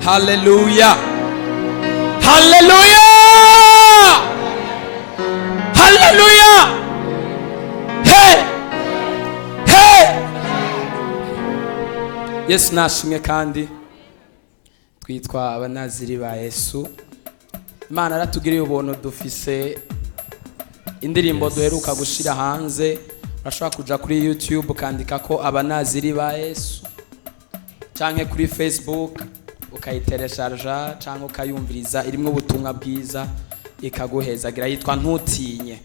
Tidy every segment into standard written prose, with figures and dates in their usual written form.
Hallelujah. Hallelujah. Hallelujah. Hey. Hey. Yesu nashimwe kandi twitwa abanaziri ba Yesu. Imana aratugiriye ubuntu dufise indirimbo duheruka gushira hanze. Urashobora kuja kuri YouTube ukandika ko abanaziri ba Yesu, canke kuri Facebook ukayiteresharja canke ukayumviriza, irimwe ubutumwa bwiza ikaguhezagira, yitwa Ntutinye.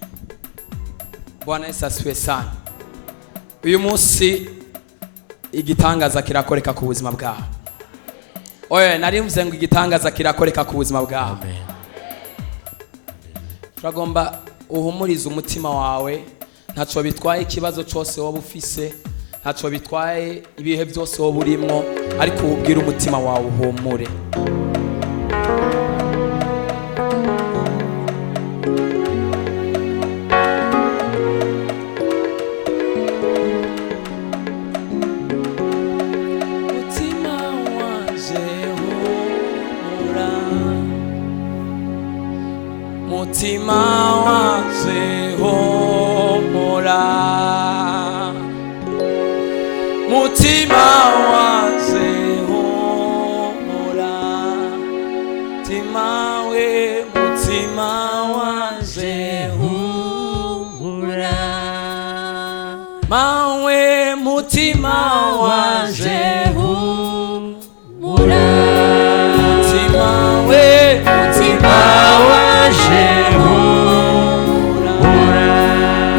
Bwana Yesu asifiwe sana. Uyu munsi igitangaza kirakoreka ku buzima bwawe. Oye, nari mvuze ngo igitangaza kirakoreka ku buzima bwawe. Amen. Turagomba uhumuriza umutima wawe, ntaco bitwaye ikibazo cyose wowe ufise, ntaco bitwaye ibihe byose wowe urimo, ariko ubwira umutima wawe uhumure. Mutima wanje humura, mutima wanje humura, mutima we, mutima wanje humura, mawe mutima wanje humura, mutima we, mutima wanje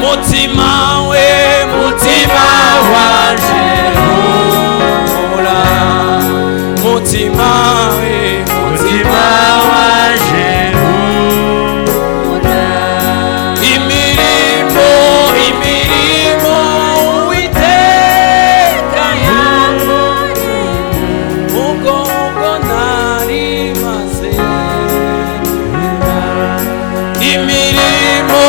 mutima we, mutima wanje humura, mutima we, mutima wanje humura, imirimo Uwiteka yankoreye, ubwo nari maze, imirimo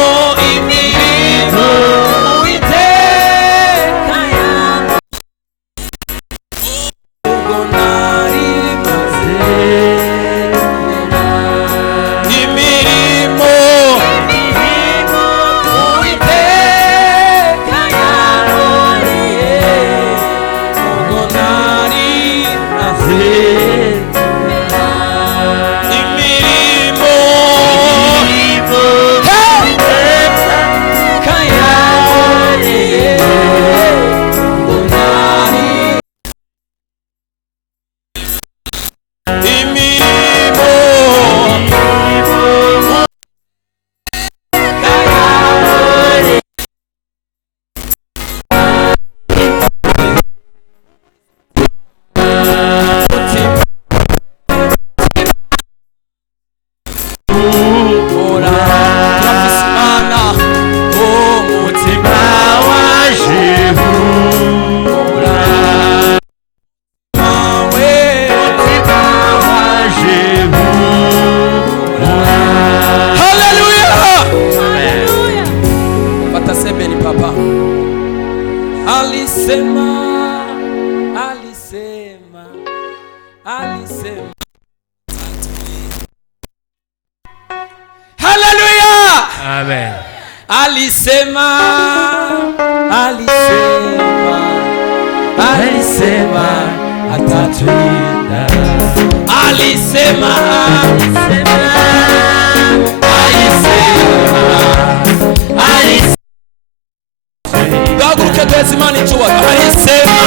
alisema. Hallelujah. Amen. Alisema atatulinda. Alisema Gaguruke twezimana icyubaka. Alisema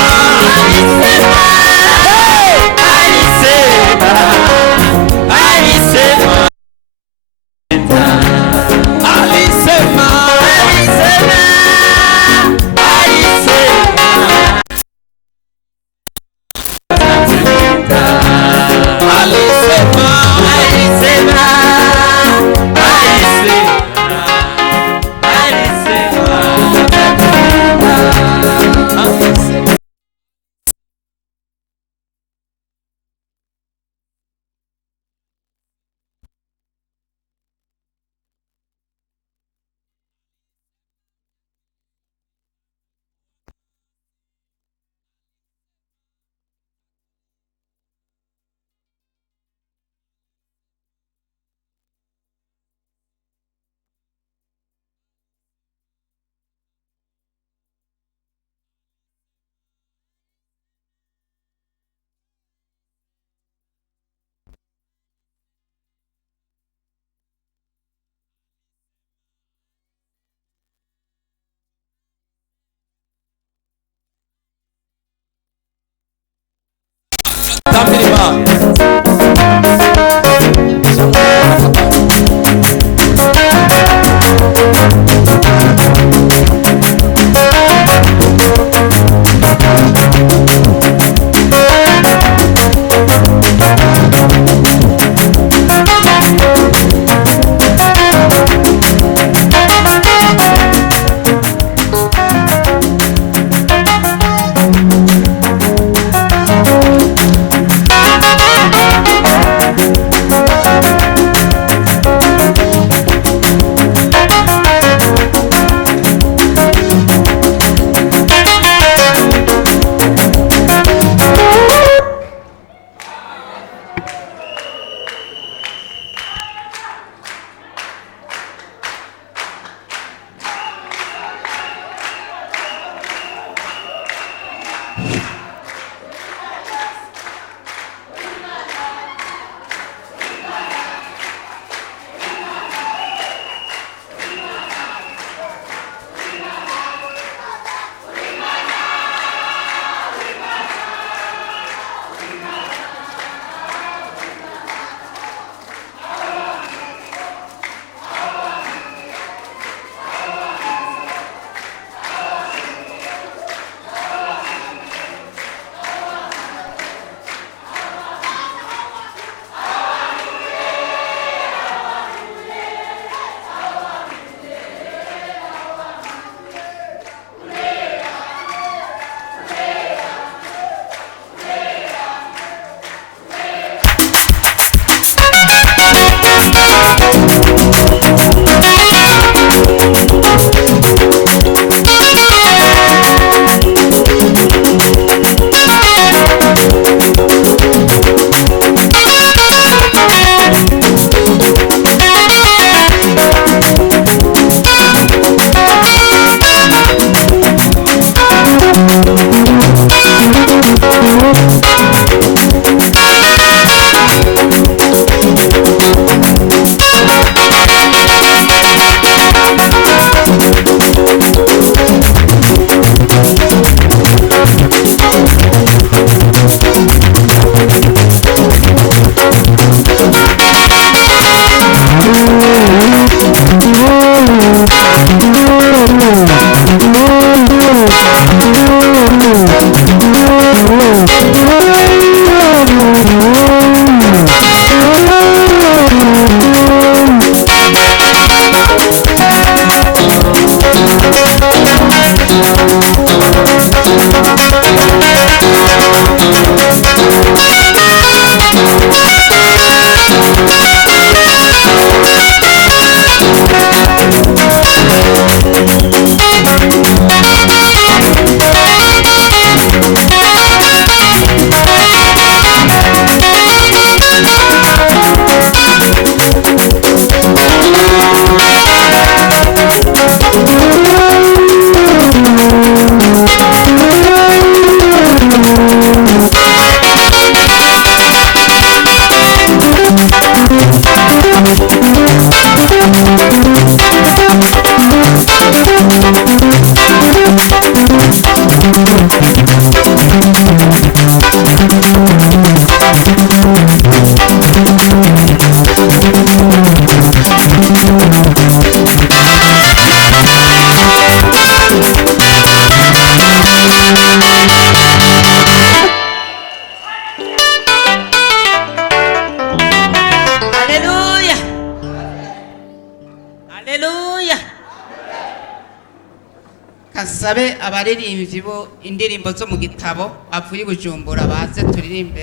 kasabe abaririmbyi bo indirimbo zo mu gitabo bavuye i Bujumbura baze turirimbe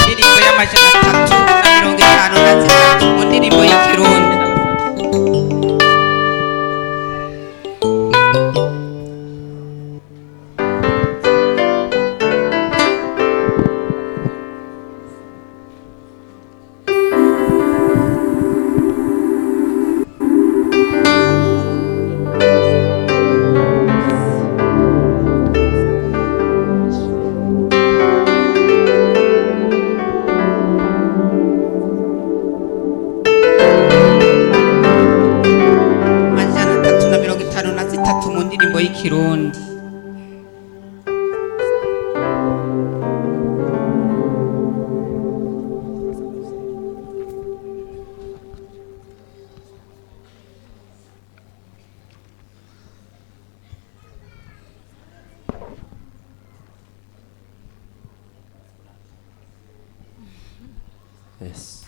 indirimbo y'amajana 353 mu ndirimbo y'ikirundi. Yes.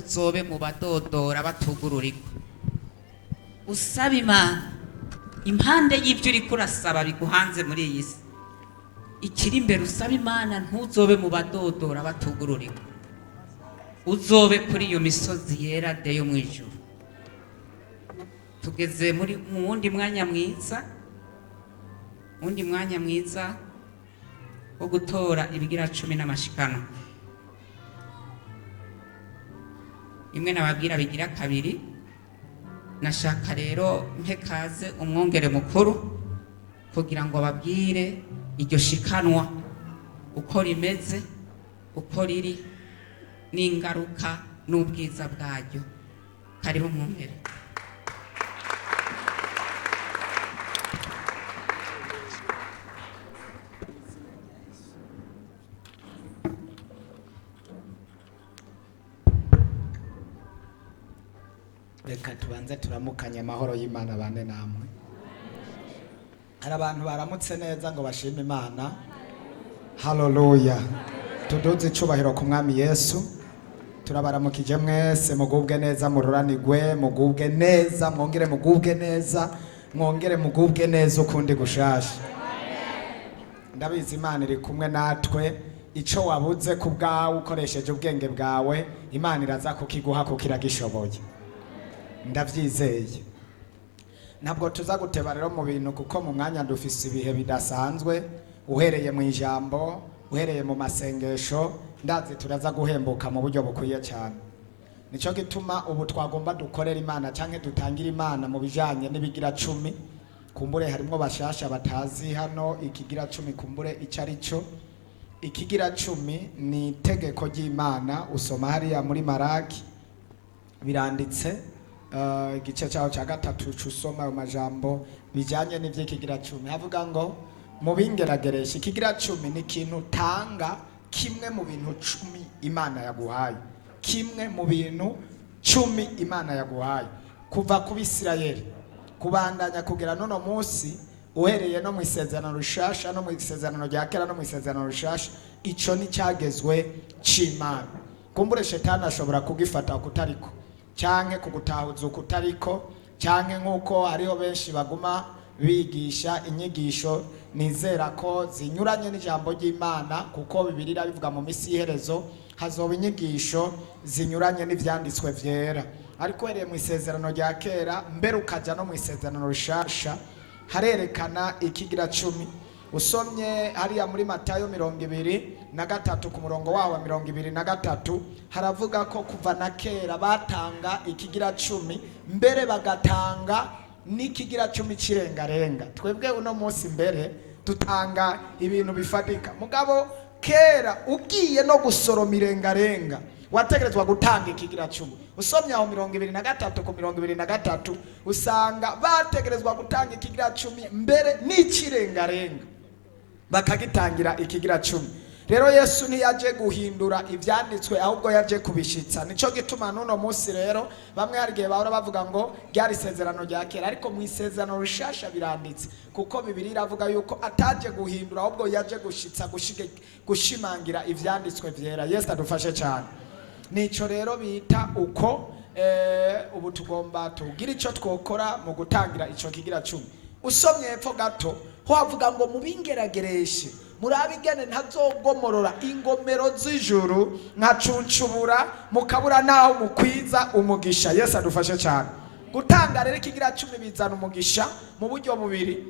ntuzobe mu badodora batugururirwa. Usaba Imana impande y'ibyo uriko urasaba biguhanze muri iyi si. Ikiri imbere usaba Imana ntuzobe mu badodora batugururirwa. Uzobe kuri iyo misozi yera de yo mwijuru. Tugeze mu wundi mwanya mwiza, wundi mwanya mwiza wo gutora ibigira 10 n'amashikano. Imwe nababwira bigira kabiri. Nashaka rero mpekaze umwongere mukuru kugira ngo babwire iryo shikanwa uko rimeze, uko riri n'ingaruka n'ubwiza bwaryo. Karibu mwongere. Reka tubanze turamukanye amahoro y'Imana bane namwe. Hari abantu baramutse neza ngo bashime Imana. Haleluya. Tuduze icubahiro ku mwami Yesu. Turabaramukije mwese mugubwe neza mururanigwe, mugubwe neza, mwongere mugubwe neza, mwongere mugubwe neza ukundi gushasha. ndabizi Imana iri kumwe natwe. Ico wabuze ku bwawe ukoresheje ubwenge bwawe, Imana iraza kukiguha kuko iragishoboye, ndavyizeye. Ntabwo tuza guteba rero mu bintu kuko mu mwanya dufise ibihe bidasanzwe, uhereye mu ijambo, uhereye mu masengesho, ndazi turaza guhembuka mu buryo bukwiye cyane. Nico gituma ubu twagomba dukorera Imana canke dutangira Imana mu bijanye n'ibigira 10. Kumbure harimo bashasha batazi hano ikigira 10 kumbure icari cyo. Ikigira 10 ni itegeko ry'Imana, usoma hariya muri Maraki biranditse igice cyaho cya 3 cusoma ayo majambo bijanye n'ivy'ikigira 10. Havuga ngo mu bingerageresha ikigira 10 ni ikintu utanga kimwe mu bintu 10 Imana yaguhaye, kimwe mu bintu 10 Imana yaguhaye kuva ku Bisirayeli kubandanya kugera none munsi, uhereye no mu isezerano rishasha no mu isezerano rya kera no mu isezerano rishasha. Ico ni cyagezwe c'Imana. Kumbure shetani ashobora kugifata kutariko canke kugutahuza kutariko, canke nkuko hariho benshi baguma bigisha inyigisho nizera ko zinyuranye n'ijambo ry'Imana, kuko Bibiliya bivuga mu misi iherezo hazoba inyigisho zinyuranye n'ivyanditswe vyera. Ariko hereye mu isezerano rya kera mbere ukaja no mu isezerano rishasha harerekana ikigira 10. Usomye hariya muri Matayo 23 ku murongo wawe 23 haravuga ko kuva na kera batanga ikigira 10, mbere bagatanga n'ikigira 10 cirengarenga. Twebwe uno munsi mbere dutanga ibintu bifatika, mugabo kera ugiye no gusoroma irengarenga wategerezwa gutanga ikigira 10. Usomye aho 23 ku 23 usanga bategerezwa gutanga ikigira 10 mbere n'ikirengarenga bakagitangira ikigira 10. Rero Yesu ntiyaje guhindura ivyanditswe ahubwo yaje kubishitsa. Nico gituma nuno munsi rero bamwe harigihe bahora bavuga ngo ryari isezerano rya kera, ariko mu isezerano rishasha biranditse, kuko Bibiliya iravuga yuko ataje guhindura ahubwo yaje gushitsa gushimangira ivyanditswe vyera. Yesu adufashe cyane. Nico rero bita uko ubu tugomba tugira ico twokora mu gutangira ico kigira 10. Usomye epfo gato ho havuga ngo mubingeragereshe murabigene ntazogomorora ingomero z'ijuru nkacuncubura mukabura naho mukwiza umugisha. Yesu adufashe cyane. Gutanga rero ikigira 10 bizana umugisha mu buryo bubiri.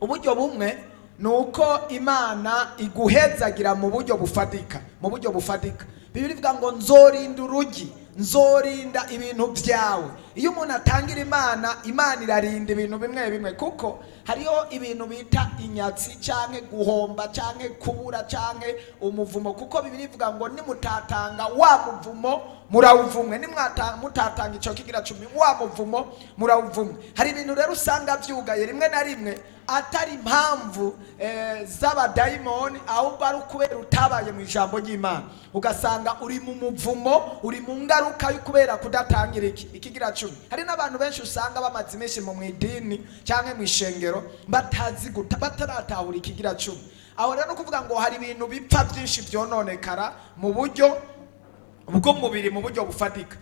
Uburyo bumwe nuko Imana iguhezagira mu buryo bufatika, mu buryo bufatika. Bibiri bivuga ngo nzorinda urugi, nzorinda ibintu byawe. Iyo umuntu atangira Imana, Imana irarinda ibintu bimwe bimwe, kuko hariho ibintu bita inyatsi canke guhomba canke kubura canke umuvumo, kuko Bibiri bivuga ngo nimutatanga wa muvumo murawuvumwe, mutatanga ico kigira 10 wa muvumo murawuvumwe. Hari ibintu rero usanga vyugaye rimwe na rimwe atari impamvu z'abadayimoni, ahubwo ari ukubera utabaye mu ijambo ry'Imana, ugasanga uri mu muvumo, uri mu ngaruka y'ukubera kudatangira ikigira 10. Hari n'abantu benshi usanga bamaze iminsi mu mwidini cyangwa mu ishengero batazi bataratahura ikigira 10. Aho rero kuvuga ngo hari ibintu bipfa byinshi byononekara mu buryo bw'umubiri, mu buryo bufatika.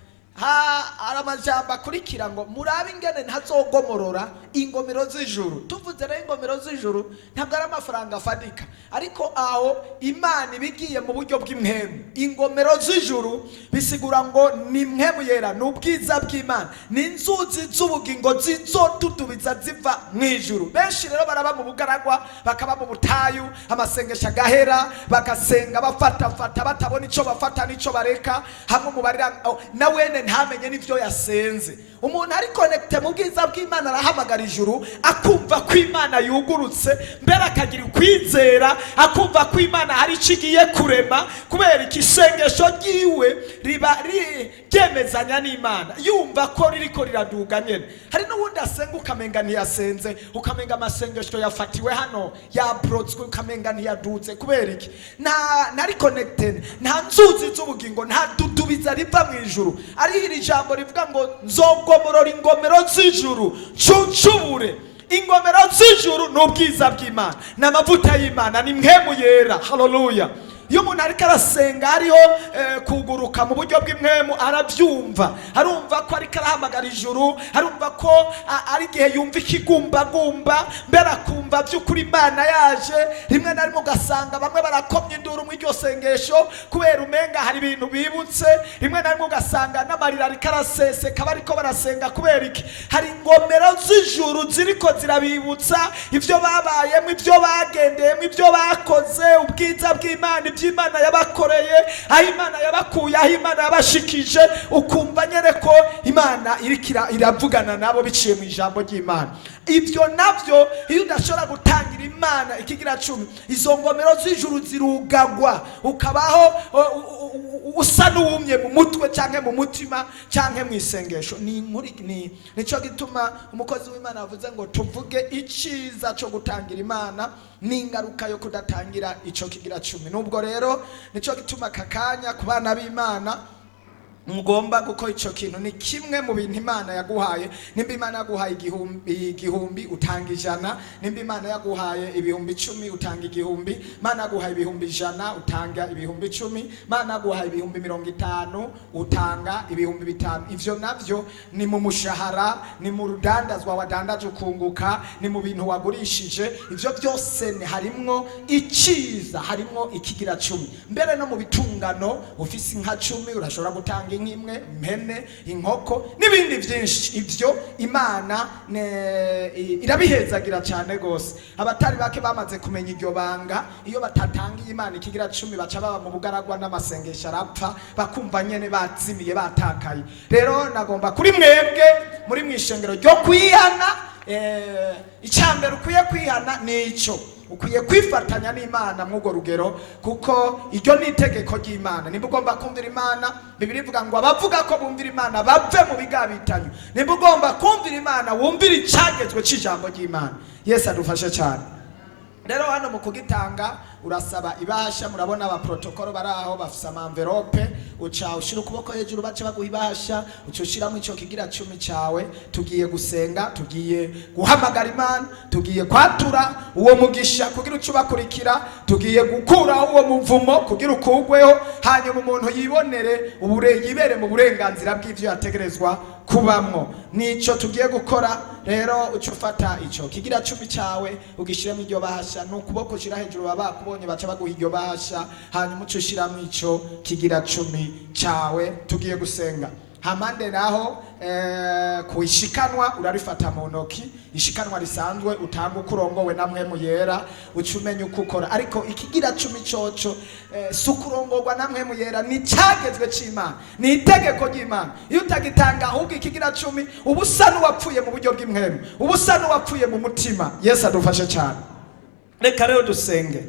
Aramajambo akurikira ngo murabe ingene ntazogomorora ingomero z'ijuru. Tuvuze rero ingomero z'ijuru ntabwo ari amafaranga afatika, ariko aho Imana ibigiye mu buryo bw'imhemu. Ingomero z'ijuru bisigura ngo ni imhemu yera, n'ubwiza bw'Imana, ni inzuzi z'ubugingo zizotudubiza ziva mu ijuru. Benshi rero baraba mu bugaragwa, bakaba mu butayu, amasengesho agahera, bagasenga bafata batabona ico bafata n'ico bareka, hamwe mubarira nawene ntamenye n'ivyo yasenze. Umuntu ari connecte mu bwiza bw'Imana arahamagara ijuru, akumva ko Imana yugurutse, mbere akagira kwizera, akumva ko Imana hari ikigiye kurema, kubera ikisengesho giwe riba ryemezanya n'Imana, yumva ko ririko riraduga nyene. Hari n'uwundi asenga ukamenga ntiyasenze, ukamenga amasengesho yafatiwe hano yabrotswe, ukamenga ntiyaduze. Kubera iki? Nari connected, nta nzuzi z'ubugingo, nta dudubiza riva mu ijuru. Ari iri jambo rivuga ngo nzogomorora ingomero z'ijuru cuncubure. Ingomero z'ijuru n'ubwiza bw'Imana, n'amavuta y'Imana, ni mhemu yera. Haleluya. iyo umuntu ariko arasenga hariho kuguruka mu buryo bw'imwemu, arabyumva, arumva ko ariko arahamagara ijuru, arumva ko ari igihe yumva ikigumbagumba, mbere akumva by'ukuri Imana yaje. Rimwe na rimwe ugasanga bamwe barakomye induru mu iryo sengesho kubera umenga hari ibintu bibutse. Rimwe na rimwe ugasanga n'amarira ariko araseseka bariko barasenga kubera iki? Hari ingomero z'ijuru ziriko zirabibutsa ibyo babayemo, ibyo bagendeyemo, ibyo bakoze, ubwiza bw'Imana, iby'Imana yabakoreye, aho Imana yabakuye, aho Imana yabashikije. Ukumva nyene ko Imana iravugana nabo biciye mu ijambo ry'Imana. Ibyo nabyo iyo udashobora gutangira Imana ikigira cumi, izo ngomero z'ijuru zirugagwa, ukabaho usa n'uwumye mu mutwe canke mu mutima canke mu isengesho. Nico gituma umukozi w'Imana avuze ngo tuvuge iciza cyo gutangira Imana n'ingaruka yo kudatangira ico kigira cumi. Nubwo rero nico gituma kakanya ku bana b'Imana mugomba gukora ico kintu. Ni kimwe mu bintu Imana yaguhaye. Nimba Imana yaguhaye igihumbi utanga 100, nimba Imana yaguhaye 10,000 utanga 1,000, Imana yaguhaye 100 utanga 10,000, Imana yaguhaye 50,000 utanga 5,000. Ivyo navyo ni mu mushahara, ni mu rudandazwa wadandaje ukunguka, ni mu bintu wagurishije. Ivyo byose harimwo iciza, harimwo ikigira 10. Mbere no mu bitungano, ufise inka 10 urashobora gutanga nk'imwe, impene, inkoko n'ibindi byinshi. Ivyo Imana irabihezagira cyane gose. Abatari bake bamaze kumenya iryo banga, iyo batatangiye Imana ikigira 10 baca baba mu bugaragwa n'amasengesho arapfa, bakumva nyene bazimiye, batakaye. Rero nagomba kuri mwebwe muri mwishengero ryo kwihana, icyambere ukwiye kwihana nico, ukwiye kwifatanya n'Imana mw'ugo rugero, kuko iryo ni itegeko ry'Imana. Nimba ugomba kumvira Imana, Bibiri ivuga ngo abavuga ko bumvira Imana bave mu bigabitanyo. Nimba ugomba kumvira Imana, wumvira icagezwe c'ijambo ry'Imana. Yesu adufashe cyane. Rero hano mu kugitanga urasaba ibahasha. Murabona aba protocol baraho bafisa ama envelope, uca ushira ukuboko hejuru bace baguha ibahasha, uca ushiramo ico kigira 10 cawe. Tugiye gusenga, tugiye guhamagara Imana, tugiye kwatura uwo mugisha kugira ucubakurikira, tugiye gukura uwo muvumo kugira ukugweho, hanyuma umuntu yibonere yibere mu burenganzira bw'ivyo yategerezwa kubamwo. Nico tugiye gukora. Rero ucufata ico kigira 10 cawe ugishiramo iryo bahasha, n'ukuboko ushira hejuru baba kubonye baca baguha iryo bahasha, hanyuma ucushiramo ico kigira 10 cawe. Tugiye gusenga. Hamande naho kuishikanwa urarifata mu ntoki, ishikanwa risanzwe utanga ukurongowe namwe mu yera, ucumenya uko ukora. Ariko ikigira 10 coco sukurongorwa namwe mu yera, ni cyagezwe c'Imana, ni itegeko ry'Imana. Iyo utagitanga ahubwo ikigira 10 ubusa n'uwapfuye mu buryo bw'imwemu, ubusa n'uwapfuye mu mutima. Yesu adufashe cyane. Reka rero dusenge.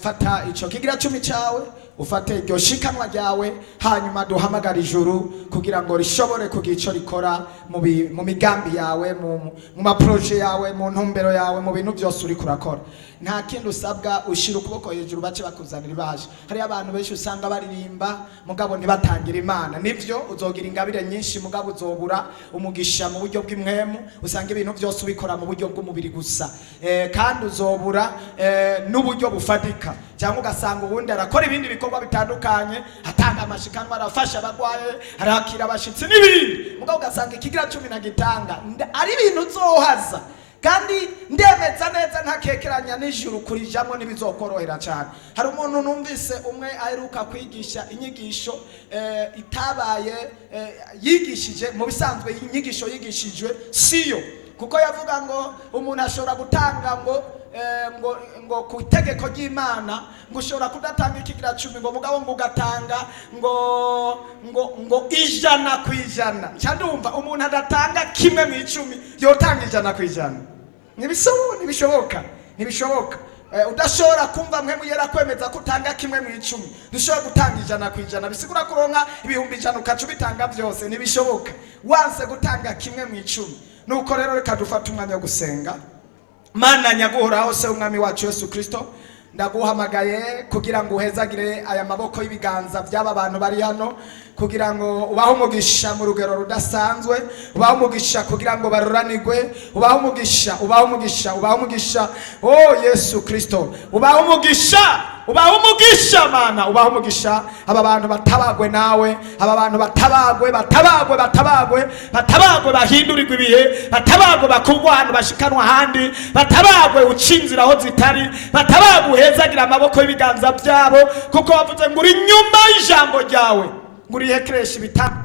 Fata ico kigira 10 cawe, ufate iryo shikanwa ryawe, hanyuma duhamagara ijuru kugira ngo rishobore kugira ico rikora mu migambi yawe, mu maproje yawe, mu ntumbero yawe, mu bintu byose uri kurakora. Nta kindi usabwa, ushira ukuboko hejuru bace bakuzanira ibahasha. Hari abantu benshi usanga baririmba mugabo ntibatangira Imana. Nivyo uzogira ingabire nyinshi mugabo uzobura umugisha mu buryo bw'imwemu, usanga ibintu byose ubikora mu buryo bw'umubiri gusa, kandi uzobura n'uburyo bufatika. Cyangwa ugasanga ubundi arakora ibindi bikorwa bitandukanye, atanga amashikanwa, arafasha abagwaye, arakira abashitsi n'ibindi, mugabo ugasanga ikigira 10 nagitanga ari ibintu uzohaza. Kandi ndemeza neza ntakekeranya n'ijuru kurijamwe n'ibizokorohera cyane. Hari umuntu numvise umwe aheruka kwigisha inyigisho itabaye yigishije mu bisanzwe. Inyigisho yigishijwe siyo, kuko yavuga ngo umuntu ashobora gutanga ngo ku itegeko ry'Imana ngo ushobora kudatanga ikigira 10 ngo mugabo ngo ugatanga ngo 100%. Cyandumva umuntu adatanga kimwe mu 10 yotanga 100%. Ntibishoboka. Udashobora kumva mwe muyera kwemeza kutanga kimwe mu 10, dushobora gutanga 100%. Bisigura kuronka 100,000 ukacu bitanga byose, ntibishoboka. Wanse gutanga kimwe mu 10. Nuko rero reka dufata umwanya wo gusenga. Mana nyaguhoraho, se umwami wacu Yesu Kristo, ndaguhamagaye kugira ngo uhezagire aya maboko y'ibiganza by'aba bantu bari hano, kugira ngo ubaho umugisha mu rugero rudasanzwe, ubaho umugisha kugira ngo baruranirwe, ubaho umugisha. Oh Yesu Kristo, ubaho umugisha ubaha umugisha mana, ubaha umugisha aba bantu batabagwe nawe, aba bantu batabagwe bahindurirwa ibihe, batabagwe bakugwa ahantu bashikanwa ahandi, batabagwe ucinzira aho zitari, batabagwe uhezagira amaboko y'ibiganza byabo, kuko wavuze ngo uri nyuma y'ijambo ryawe, ngo urihekeresha ibitabo.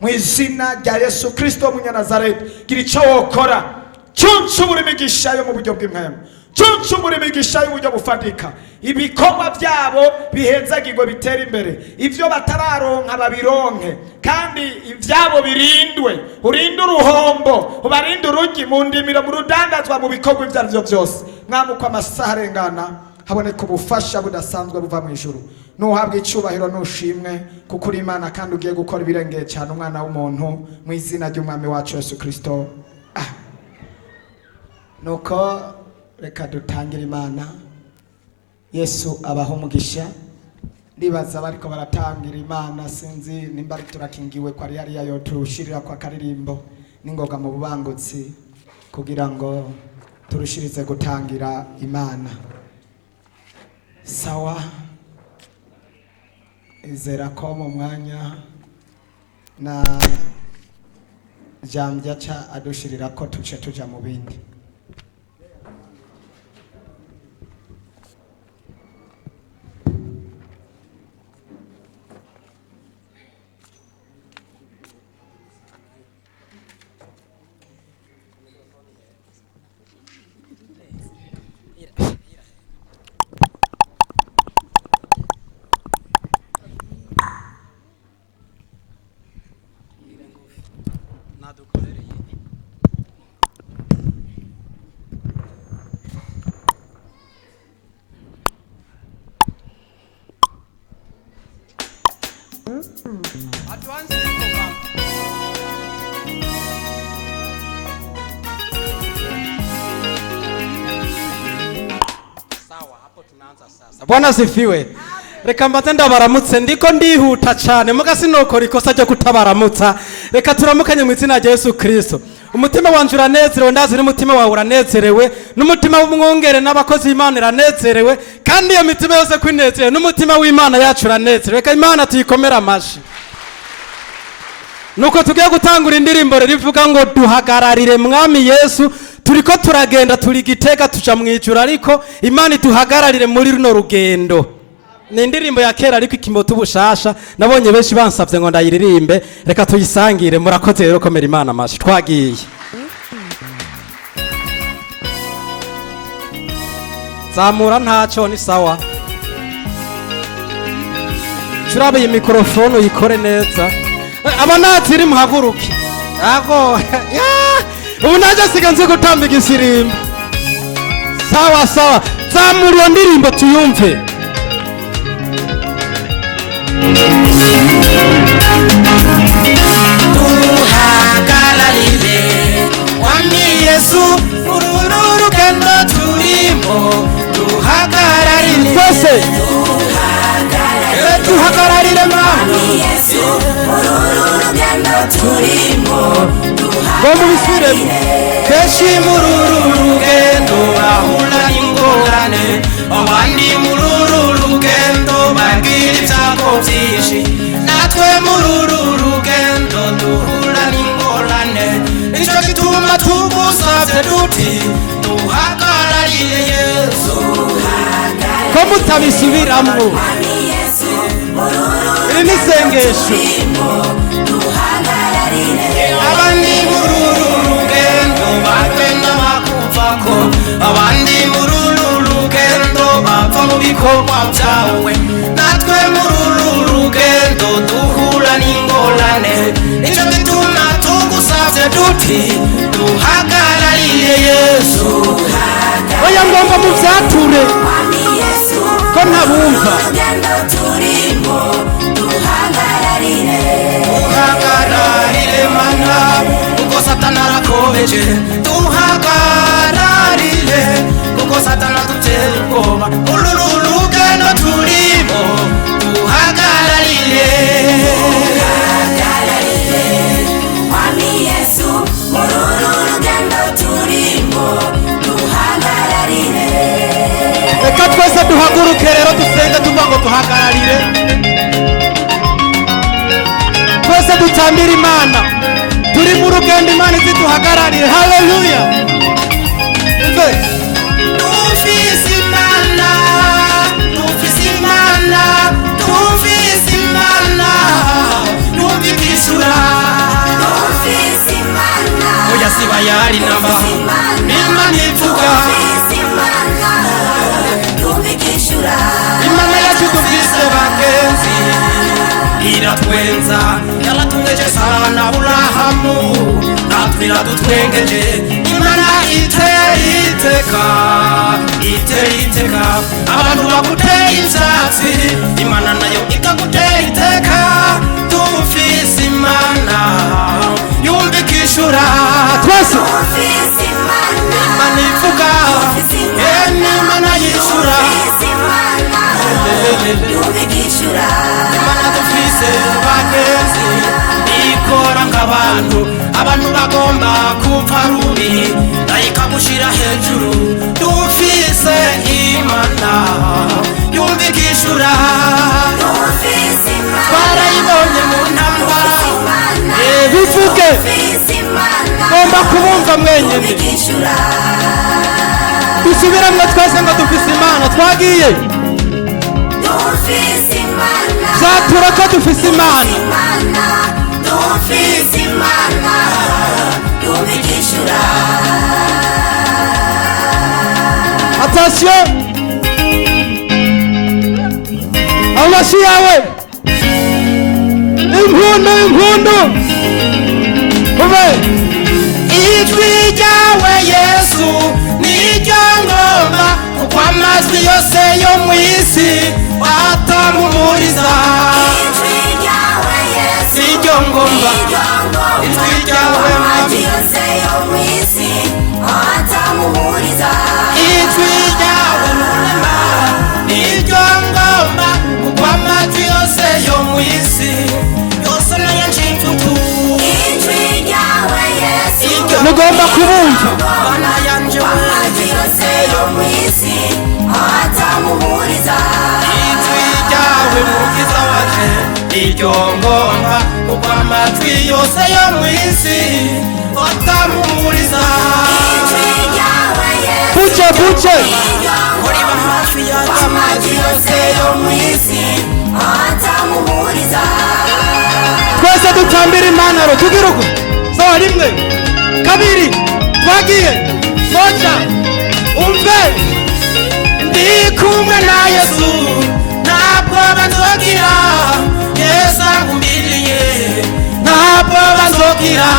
Mu izina rya Yesu Kristo w'Umunyanazareti, gira icyo wokora, cyuncubura imigisha yo mu buryo bw'impwemu, cyuncubura imigisha y'uburyo bufatika, ibikorwa byabo bihezagirwe bitera imbere, ibyo batararonka babironke, kandi ibyabo birindwe, urinde uruhombo, ubarinde urugi mu ndimiro, mu rudandazwa, mu bikorwa ibyo ari byo byose. Mwami, uko amasaha arengana haboneka ubufasha budasanzwe buva mu ijuru. Nuhabwa icyubahiro nushimwe, kuko uri Imana kandi ugiye gukora ibirengeye cyane umwana w'umuntu, mu izina ry'umwami wacu Yesu Kristo. Nuko reka dutangire Imana. Yesu abaho umugisha. Ndibaza bariko baratangira Imana, sinzi nimba ari turakingiwe kwa yari yo turushirira kwa karirimbo n'ingoga mu bubangutsi, kugira ngo turushirize gutangira Imana. Sawa, izera ko mu mwanya na jambya cha adushirira ko tuce tuja mu bindi. Bwana sifiwe. Reka mbaze ndabaramutse, ndiko ndihuta cyane muga sinokora ikosa ryo kutabaramutsa. Reka turamukanye mu izina rya Yesu Kristo. Umutima wanje uranezerewe, ndazi n'umutima wawe uranezerewe, n'umutima w'umwongere n'abakozi b'Imana uranezerewe, kandi iyo mitima yose kwinezerewe n'umutima w'Imana yacu uranezerewe. Reka Imana tuyikomera amashi. Nuko tugiye gutangura indirimbo rivuga ngo duhagararire mwami Yesu. Turiko turagenda turi Gitega tuja mu ijuru, ariko Imana iduhagararire muri runo rugendo. Ni indirimbo ya kera ariko ikimoto ubushasha, nabonye benshi bansavye ngo ndayiririmbe. Reka tuyisangire. Murakoze rero, komera Imana amashi. Twagiye. Zamura ntaco, ni sawa. Turabe iyi mikrofone uyikore neza. Abanatiri muhaguruke. Ago ubu naje siganze gutamba igisirimbo. Sawa sawa, zamura iyo ndirimbo tuyumve. Duhagararire mwami Yesu, uru rugendo turimo. Duhagararire twese, duhagararire mwami Yesu, uru rugendo turimo. ngo mubisubiremo. Kenshi muri uru rugendo bahura n'ingorane, abandi muri uru rugendo bagira ibyago byinshi, natwe muri uru rugendo duhura n'ingorane. Nicyo gituma tugusabye duti duhagararire Yesu. Ko mutabisubiramo, iri ni isengesho. Abandi muri uru rugendo bagenda bakuvako, abandi muri uru rugendo bava mu bikorwa byawe, natwe muri uru rugendo duhura n'ingorane. Nicyo gituma tugusabye duti duhagararire Yesu. Oya ngomba muvyature ko ntabumva. Duhagararire mana, kuko Satana arakomeje. Duhagararire kuko Satana adutera ubwoba. duhaguruke rero dusenge tuvuga ngo duhagararire twese dutambire imana turi mu rugendo imana izi duhagararire haleluya mve Tufise Imana, tufise Imana, tufise Imana, yumvikishura. Oya siba yari namba, Imana ivuga. Imana yacu dufise bagenzi, iratwenza, yaratwengeje Sara na Aburahamu, natwe iradutwengeje. Imana iteka, abantu baguteye ivyatsi, Imana nayo ikagutera iteka. Tufise Imana, yumvikishura. twese Imana ivuga, Imana yishura. Imana dufise bagenzi, ikora nk'abantu, abantu bagomba kupfa rubi, nayo ikagushira hejuru. Dufise Imana, yumvikishura. Twarayibonye mu ntambara, bivuge ngomba kubumva mwenyine dusubiramwo twese ngo dufise imana twagiye vyatura ko dufise imana attention amashi yawe impundu ube ijwi ryawe Yesu niryo ngomba, kuko amajwi yose yo mw'isi atamuhuriza. Niryo ngomba, ijwi ryawe Mwami, ijwi ryawe Rurema, niryo ngomba, kuko amajwi yose yo mw'isi yose nayo ncimfutu. mugomba kubumva Mana yanje ijwi ryawe mukiza waje niryo ngomba, kuko amajwi yose yo mw'isi atamuhuriza. buce Uriba hafi yanjye amajwi yose yo mw'isi twese dutambira imana ro tugira uko sawa rimwe kabiri twagiye moja umve ndi kumwe na Yesu, ntabwo banzogira. Yesu angumbiriye, ntabwo banzogira.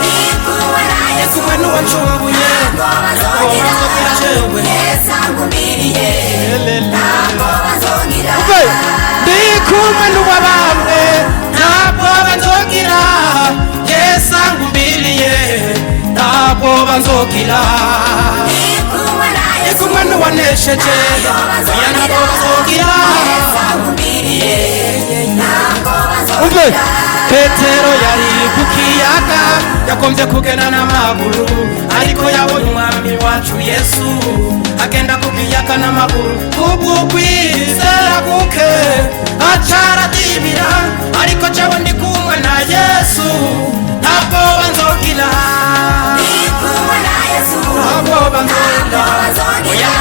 Ndi kumwe n'uwancunguye, ntabwo banzogira jewe. umve Ndi kumwe n'uwabambwe, ntabwo banzogira. Yesu angumbiriye, ntabwo banzogira. Ndi kumwe n'uwanesheje, oya ntabwo banzogira. umve Petero yari ku kiyaga, yakomvye kugenda n'amaguru, ariko yabonye umwami wacu Yesu agenda ku kiyaga n'amaguru. Kubw'ukwizera guke aca aradibira, ariko jewe ndi kumwe na Yesu, ntabwo banzogira. Ntabwo banzogira, oya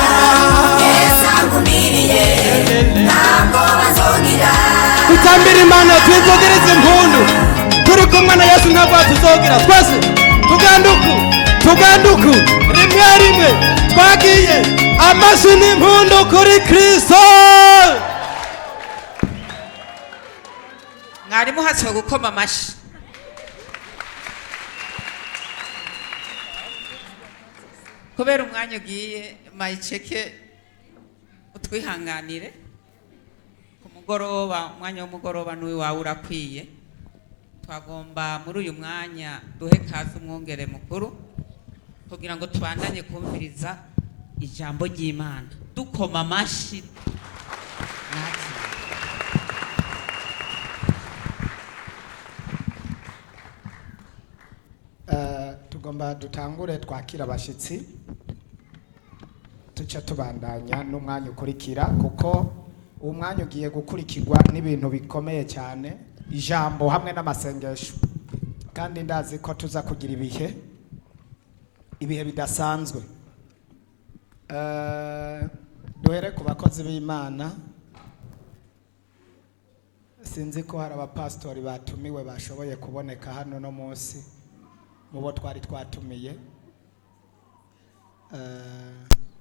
dutambira imana twizogereze impundu turi kumwe na yesu ntabwo tuzogira twese tuganduku rimwe twagiye amashi n'impundu kuri kristo mwarimu hasiwe gukoma amashi kubera umwanya ugiye mayiceke utwihanganire ku mugoroba umwanya w'umugoroba n'uwi wawe urakwiye twagomba muri uyu mwanya duhe kazi umwungere mukuru kugira ngo tubandanye kumviriza ijambo ry'Imana dukoma amashi tugomba dutangure twakira abashitsi tuca tubandanya n'umwanya ukurikira, kuko uwo mwanya ugiye gukurikirwa n'ibintu bikomeye cyane, ijambo hamwe n'amasengesho, kandi ndazi ko tuza kugira ibihe bidasanzwe. Duhere ku bakozi b'Imana. Sinzi ko hari abapasitori batumiwe bashoboye kuboneka hano no munsi mu bo twari twatumiye.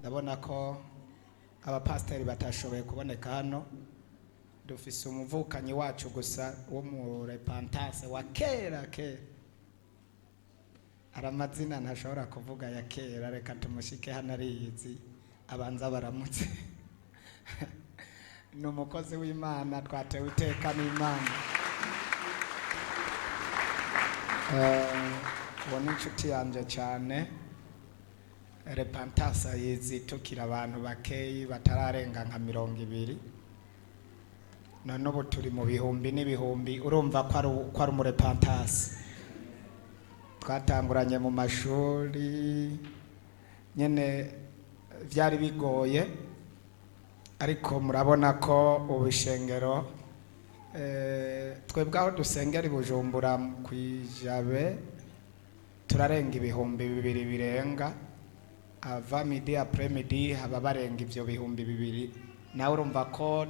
Ndabona ko abapasitori batashoboye kuboneka hano. Dufise umuvukanyi wacu gusa wo mu Repentance wa kera. Hari amazina ntashobora kuvuga ya kera, reka tumushike hano ariyizi abanza baramutse. Ni umukozi w'Imana, twatewe iteka n'Imana. Uwo ni inshuti yanjye cyane. Repentance yizi tukira abantu bakeyi batararenga nka 200. None ubu turi mu bihumbi n'ibihumbi, urumva ko ari mu Repentance. Twatanguranye mu mashuri nyene byari bigoye, ariko murabona ko ubishengero twebwe aho dusengera i Bujumbura kwijabe turarenga ibihumbi 2 birenga, ava midi après midi haba barenga ivyo bihumbi 2. nawe urumva ko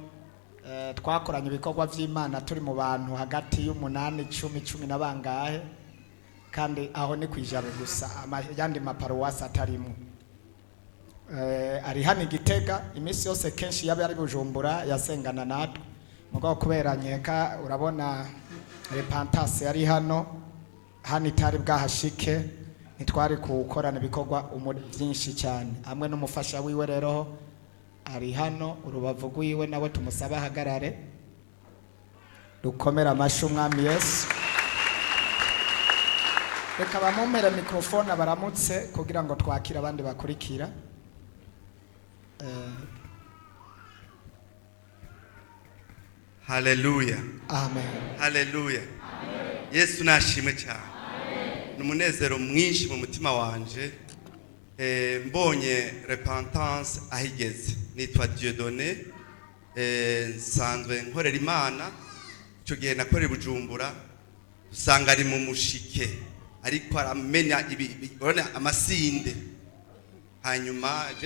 twakoranye ibikorwa vy'Imana turi mu bantu hagati y'umunani 10 na bangahe, kandi aho ni kwijabe gusa, yandi maparuwasi atarimo. Ari hano Gitega imisi yose kenshi yaba ari Bujumbura yasengana natwe, mugabo kubera nkeka urabona Repentance yari hano itari bwahashike, ntitwari kukorana ibikorwa byinshi cyane. Hamwe n'umufasha wiwe rero ari hano, urubavu rwiwe nawe tumusaba ahagarare, dukomera amashyi umwami Yesu. Reka bamumere mikrofone baramutse kugira ngo twakire abandi bakurikira. Haleluya. Amen. Haleluya. Yesu nashimwe cyane. Numunezero mwinshi mu mutima wanje mbonye Repentance ahigeze. Nitwa Dieudonné, nsanzwe nkorera Imana. Icyo gihe nakorera Bujumbura, usanga ari mu mushike ariko aramenya amasinde. Hanyuma